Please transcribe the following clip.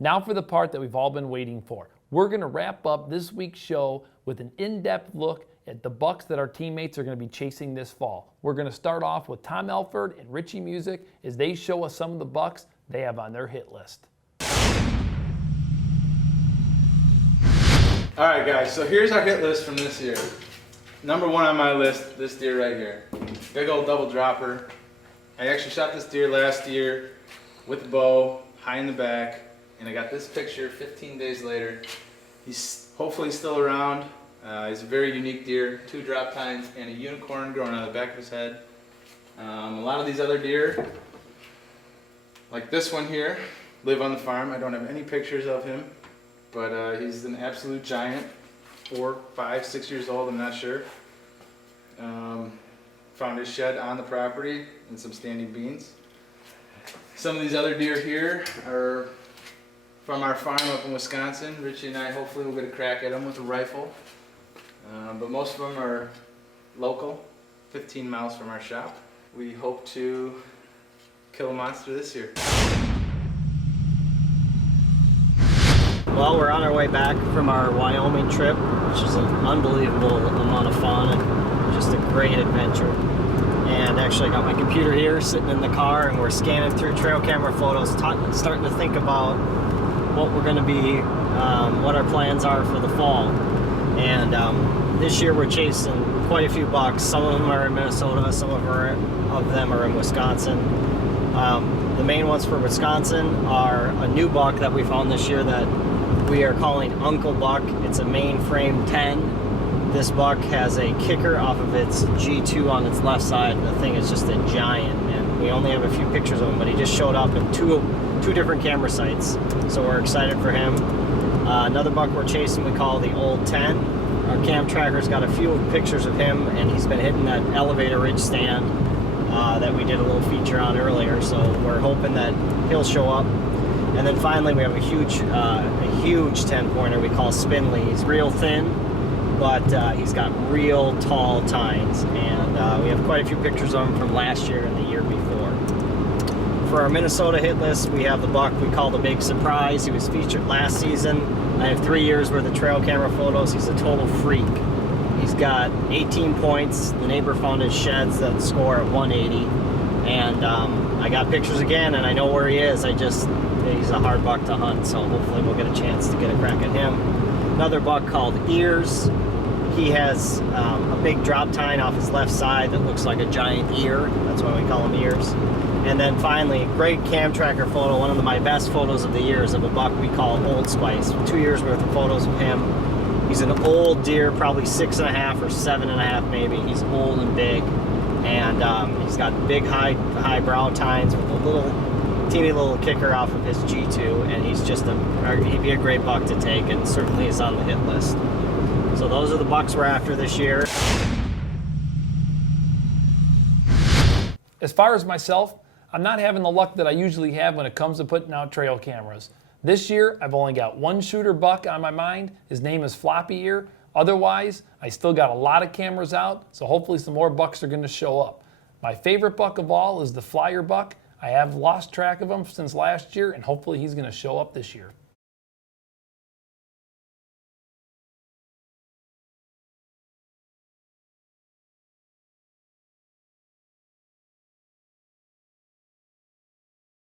Now for the part that we've all been waiting for. We're going to wrap up this week's show with an in-depth look at the bucks that our teammates are going to be chasing this fall. We're going to start off with Tom Elford and Richie Music as they show us some of the bucks they have on their hit list. All right, guys, so here's our hit list from this year. Number one on my list, this deer right here. Big old double dropper. I actually shot this deer last year with the bow, high in the back, and I got this picture 15 days later. He's hopefully still around. He's a very unique deer, 2 drop tines and a unicorn growing on the back of his head. A lot of these other deer, like this one here, live on the farm. I don't have any pictures of him, but he's an absolute giant, 4, 5, 6 years old, I'm not sure. Found his shed on the property and some standing beans. Some of these other deer here are from our farm up in Wisconsin. Richie and I hopefully will get a crack at them with a rifle. But most of them are local, 15 miles from our shop. We hope to kill a monster this year. Well, we're on our way back from our Wyoming trip, which is an unbelievable amount of fun and just a great adventure. And actually I got my computer here sitting in the car and we're scanning through trail camera photos, starting to think about what we're going to be, what our plans are for the fall. And this year we're chasing quite a few bucks. Some of them are in Minnesota, some of them are in Wisconsin. The main ones for Wisconsin are a new buck that we found this year that we are calling Uncle Buck. It's a mainframe 10. This buck has a kicker off of its G2 on its left side. The thing is just a giant, and we only have a few pictures of him, but he just showed up in two different camera sites, so we're excited for him. Another buck we're chasing we call the Old 10. Our cam tracker's got a few pictures of him, and he's been hitting that elevator ridge stand that we did a little feature on earlier, so we're hoping that he'll show up. And then finally we have a huge 10-pointer we call Spindly. He's real thin, but he's got real tall tines, and we have quite a few pictures of him from last year and the year before. For our Minnesota hit list, we have the buck we call the Big Surprise. He was featured last season. I have 3 years worth of trail camera photos. He's a total freak. He's got 18 points. The neighbor found his sheds that score at 180, and I got pictures again, and I know where he is. He's a hard buck to hunt, so hopefully we'll get a chance to get a crack at him. Another buck called Ears. He has a big drop tine off his left side that looks like a giant ear. That's why we call him Ears. And then finally, great cam tracker photo, one of my best photos of the year, is of a buck we call Old Spice. 2 years worth of photos of him. He's an old deer, probably 6.5 or 7.5 maybe. He's old and big, and he's got big high brow tines with a teeny little kicker off of his G2, and he'd be a great buck to take, and certainly is on the hit list. So those are the bucks we're after this year. As far as myself, I'm not having the luck that I usually have when it comes to putting out trail cameras. This year, I've only got one shooter buck on my mind. His name is Floppy Ear. Otherwise, I still got a lot of cameras out, so hopefully some more bucks are going to show up. My favorite buck of all is the Flyer buck. I have lost track of him since last year, and hopefully he's going to show up this year.